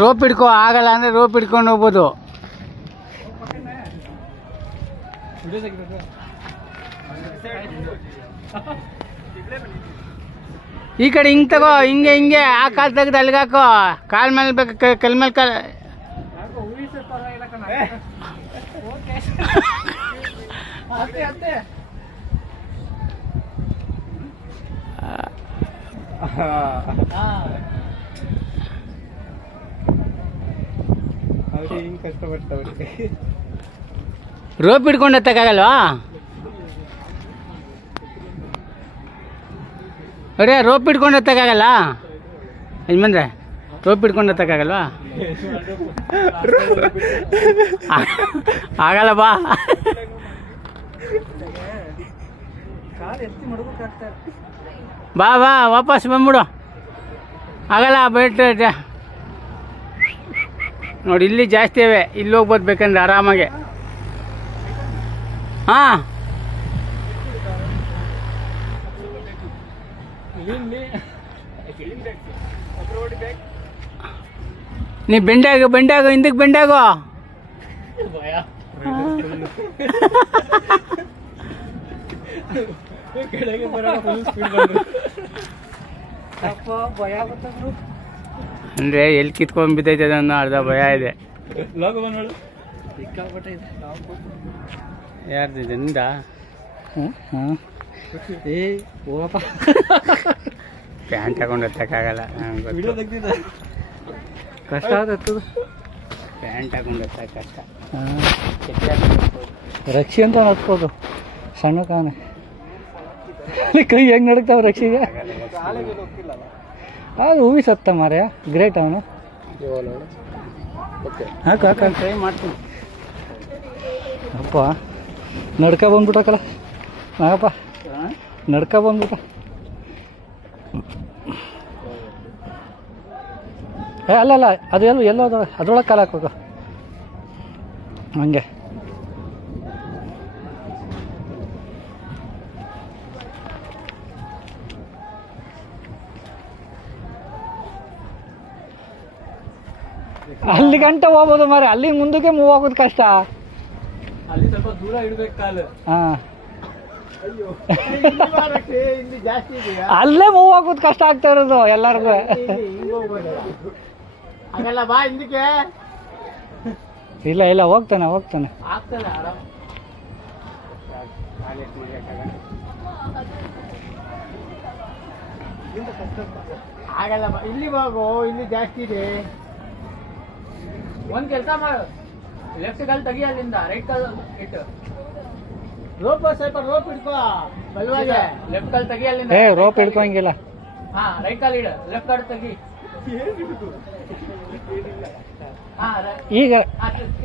Rope ಹಿಡ್ಕೊ, ಆಗಲ್ಲ ಅಂದರೆ rope ಹಿಡ್ಕೊಂಡು ಹೋಗ್ಬೋದು. ಈ ಕಡೆ ಹಿಂಗೆ ತಗೋ, ಹಿಂಗೆ ಹಿಂಗೆ ಆ ಕಾಲು ತೆಗ್ದು ಅಲ್ಲಿಗೆ ಹಾಕೋ. ಕಾಲು ಮೇಲೆ ಬೇಕು, ಕಲ್ ಮೇಲೆ ಕಾಲು. ರೋಪ್ ಹಿಡ್ಕೊಂಡು ಹತ್ತಕ್ಕಾಗಲ್ವಾ? ಅರೇ ರೋಪ್ ಹಿಡ್ಕೊಂಡು ಹತ್ತಕ್ಕಾಗಲ್ಲ ಯಜಮಾನ್ರೆ? ರೋಪ್ ಹಿಡ್ಕೊಂಡು ಹತ್ತಕ್ಕಾಗಲ್ವಾ? ಆಗಲ್ಲ ಬಾ. ಬಾ ಬಾ ವಾಪಸ್ ಬಂದ್ಬಿಡು. ಆಗಲ್ಲ ಬೆಟ್ ನೋಡಿ, ಇಲ್ಲಿ ಜಾಸ್ತಿ ಇವೆ, ಇಲ್ಲಿ ಹೋಗ್ಬೋದು ಬೇಕಂದ್ರೆ ಆರಾಮಾಗೆ. ಹಾಂ ನೀ ಬೆಂಡಾಗು ಹಿಂದಕ್ಕೆ ಬೆಂಡಾಗು. ಅಂದರೆ ಎಲ್ಲಿ ಕಿತ್ಕೊಂಡು ಬಿದ್ದೈತೆ ಅನ್ನೋ ಅರ್ಧ ಭಯ ಇದೆ. ಯಾರ್ದಿದೆ ನಿಂದ? ಪ್ಯಾಂಟ್ ತಗೊಂಡು ಹತ್ತಕ್ಕಾಗಲ್ಲ, ಕಷ್ಟ ಆದತ್ತು. ಪ್ಯಾಂಟ್ ತಗೊಂಡು ಹತ್ತಕ್ಕೆ ಕಷ್ಟ. ರಕ್ಷಿ ಅಂತ ಹತ್ಬೋದು, ಸಣ್ಣ ಕಾನೆ ಕೈ ಹೆಂಗೆ ನಡಕ್ತಾವ ರಕ್ಷಿಗೆ. ಅದು ಹೂವಿ ಸತ್ತ ಮಾರ್ಯ, ಗ್ರೇಟ್ ಅವನು. ಹಾಕು ಹಾಕ ಟ್ರೈ ಮಾಡ್ತೀನಿ. ಅಪ್ಪ ನಡ್ಕ ಬಂದ್ಬಿಟ್ಟಕ್ಕಲ್ಲ ನಾಗಪ್ಪ, ನಡ್ಕ ಬಂದ್ಬಿಟ್ಟ. ಅಲ್ಲಲ್ಲ, ಅದು ಎಲ್ಲೋ ಅದ್ರೊಳಗೆ ಕಾಲು ಹಾಕ್ಬೇಕು ಹಂಗೆ. ಅಲ್ಲಿ ಗಂಟ ಹೋಗ್ಬೋದು ಮಾರೆ, ಅಲ್ಲಿ ಮುಂದಕ್ಕೆ ಮೂವ್ ಆಗೋದು ಕಷ್ಟ. ಅಲ್ಲಿ ಸ್ವಲ್ಪ ದೂರ ಇಡ್ಬೇಕು ಕಾಲು. ಹಾಂ, ಅಲ್ಲೇ ಮೂವ್ ಆಗೋದು ಕಷ್ಟ ಆಗ್ತಾ ಇರೋದು ಎಲ್ಲರಿಗೂ. ಹಾಗಲ್ಲ ಬಾ ಹಿಂದಕ್ಕೆ. ಇಲ್ಲ ಇಲ್ಲ, ಹೋಗ್ತಾನೆ ಆಗಲ್ಲ ಬಾ, ಇಲ್ಲಿ ಬಾಗೋ, ಇಲ್ಲಿ ಜಾಸ್ತಿ ಇದೆ. ಒಂದು ಕೆಲಸ ಮಾಡು, ಲೆಫ್ಟ್ ಕಾಲು ತೆಗಿ, ಅಲ್ಲಿಂದ ರೈಟ್ ಕಾಲು ಇಟ್ಟು ರೋಪ್ ಸ್ವಲ್ಪ ರೋಪ್ ಹಿಡ್ಕೋ ಬಲವಾಗಿ. ಲೆಫ್ಟ್ ಕಾಲು ತೆಗಿ ಅಲ್ಲಿಂದ. ರೋಪ್ ಹಿಡ್ಕೊಂಗಿಲ್ಲ. ಹಾ, ರೈಟ್ ಕಾಲು ಇಡು, ಲೆಫ್ಟ್ ಕಾಲು ತೆಗಿ. ಈಗ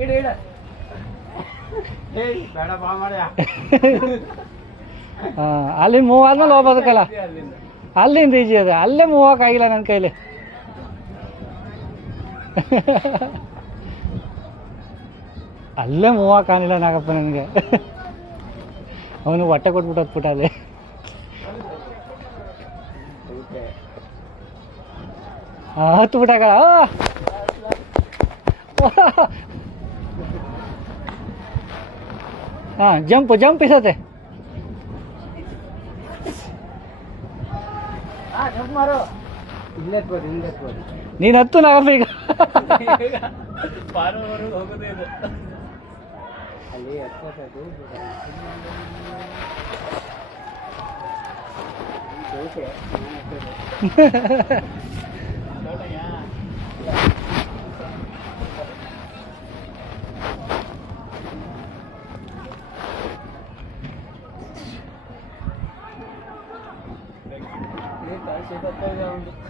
ಇಡು ಇಡು. ಬೇಡ ಬಾ ಮಾಡ್ಯ. ಅಲ್ಲಿ ಮೂವ್ ಆದ್ಮೇಲೆ ಹೋಗ್ಬೋದಕ್ಕಲ್ಲ, ಅಲ್ಲಿಂದ ಈಜಿ ಅದು. ಅಲ್ಲೇ ಮೂವ್ ಆಗಿಲ್ಲ ನನ್ನ ಕೈಲಿ. ಅಲ್ಲೇ ಮೂವ್ ಕಾಣಿಲ್ಲ ನಾಗಪ್ಪ ನನಗೆ. ಅವನು ಹೊಟ್ಟೆ ಕೊಟ್ಬಿಟ್ಟು ಹತ್ಬಿಟ್ಟ ಅಲ್ಲಿ. ಹತ್ಬಿಟ್ಟಾಗ ಹಾಂ, ಜಂಪ್ ಇಸತ್ತೆ. ನೀನು ಹತ್ತು ನಾಗಪ್ಪ ಈಗ. ಅಲ್ಲಿ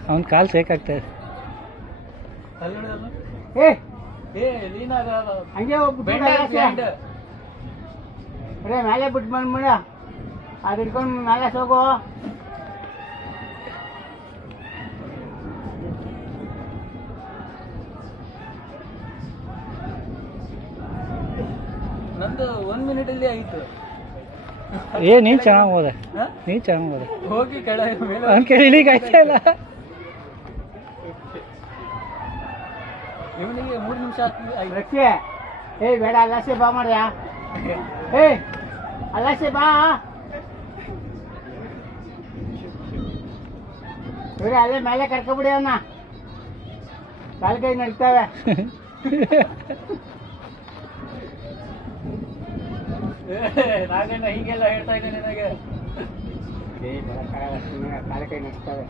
ಅವನ ಕಾಲು ಸೇಕಾಗ್ತದೆ. ಹಂಗೆ ಅರೇ ಮೇಲೆ ಬಿಟ್ಟು ಬಂದ್ಬಿಡ, ಅದು ಹಿಡ್ಕೊಂಡು ಮೇಲೆ ಹೋಗು. ನಂದು 1 ಮಿನಿಟಲ್ಲಿ ಆಯಿತು. ನೀನು ಚೆನ್ನಾಗಿ ಹೋದೆ, ಹೋಗಿ ಕೆಳಗೆ ಮೇಲೆ ಇಳಿಗೆ ಆಯ್ತಾ ಇಲ್ಲ. ಇವನಿಗೆ 3 ನಿಮಿಷ ರಕ್ಷೆ ಏಯ್ ಬೇಡ ಅಲ್ಲಾಸೆ ಬಾ ಮಾಡ್ಯಾ ಏಯ್ ಅಲ್ಲಾಸೆ ಬಾ ಇವ್ರೆ ಅಲ್ಲೇ ಮೇಲೆ ಕರ್ಕೊಬಿಡಿ ಅವನ್ನ ಕಾಲು ಕೈ ನಡ್ತಾವೆ ನಾಗಣ್ಣ ಹೀಗೆಲ್ಲ ಹೇಳ್ತಾ ಇದ್ದೇನೆ ನನಗೆ ಕಾಲು ಕೈ ನಡ್ತಾವೆ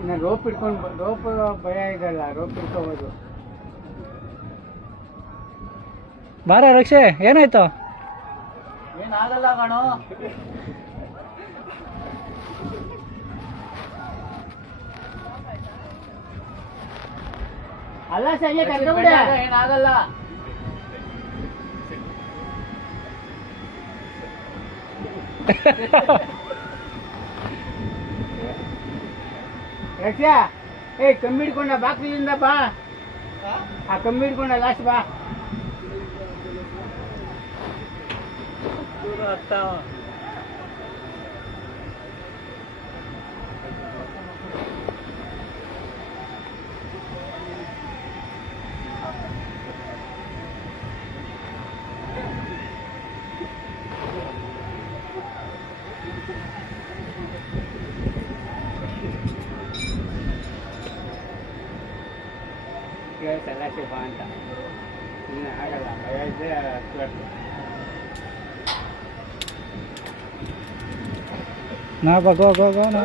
ಇನ್ನು ರೋಪ್ ಹಿಡ್ಕೊಂಡು ರೋಪ್ ಭಯ ಇದಲ್ಲ ರೋಪ್ ಹಿಡ್ಕೋಬೋದು ಬಾರ ರಕ್ಷೆ ಏನಾಯ್ತು ಏನಾಗಲ್ಲ ಕಣೋ ಅಲ್ಲ ಸಂಜೆ ಕರ್ಕೊಬಿಡಿ ಏನಾಗಲ್ಲ ರಕ್ಷಾ ಏಯ್ ಕಮ್ಮಿ ಹಿಡ್ಕೊಂಡ ಬಾಕ್ಲಿಂದ ಬಾ ಆ ಕಮ್ಮಿ ಹಿಡ್ಕೊಂಡ ಲಾಸ್ಟ್ ಬಾ ಸಲ್ಲಾಸೆ ಬಾ ಅಂತ ಇನ್ನು ಆಗಲ್ಲ ಭಯ ಇದ್ದರೆ ನಾ ಗೋ ಗೋ ಗೋ ನಾ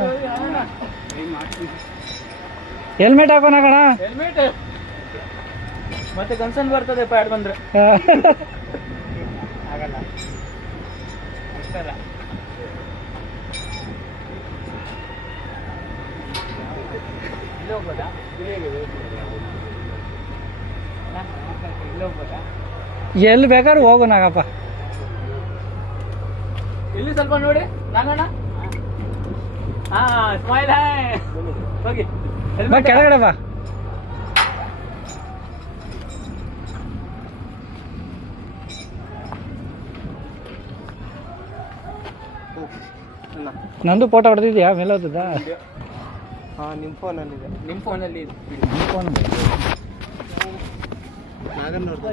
ಹೆಲ್ಮೆಟ್ ಹಾಕೋಣ ಕಣ ಹೆಲ್ಮೆಟ್ ಮತ್ತೆ ಕನ್ಸರ್ನ್ ಬರ್ತದೆ ಪ್ಯಾಡ್ ಬಂದ್ರೆ ಆಗಲ್ಲ ಅಷ್ಟಲ್ಲ ಇಲ್ಲಿ ಹೋಗ್ಬೋದಾ ಇಲ್ಲಿ ಹೋಗ್ಬೋದಾ ಎಲ್ಲಿ ಬೇಕಾದ್ರೂ ಹೋಗು ನಾಗಪ್ಪ ಇಲ್ಲಿ ಸ್ವಲ್ಪ ನೋಡಿ ನಾಗಣ್ಣ ಹಾ ಸ್ಮೈಲ್ ಹಾಯ್ ಹೋಗಿ ಬಾ ಕೆಳಗಡೆ ಬಾ ನಂದು ಫೋಟೋ ಹೊಡೆದಿದ್ಯಾ ಮೇಲೆ ಹೋದದ್ದಾ ನಿಮ್ಮ ಫೋನಲ್ಲಿ ನಿಮ್ಮ ಫೋನಲ್ಲಿ ಫೋನ್ ನಾಗನ್ನವ್ರದ್ದು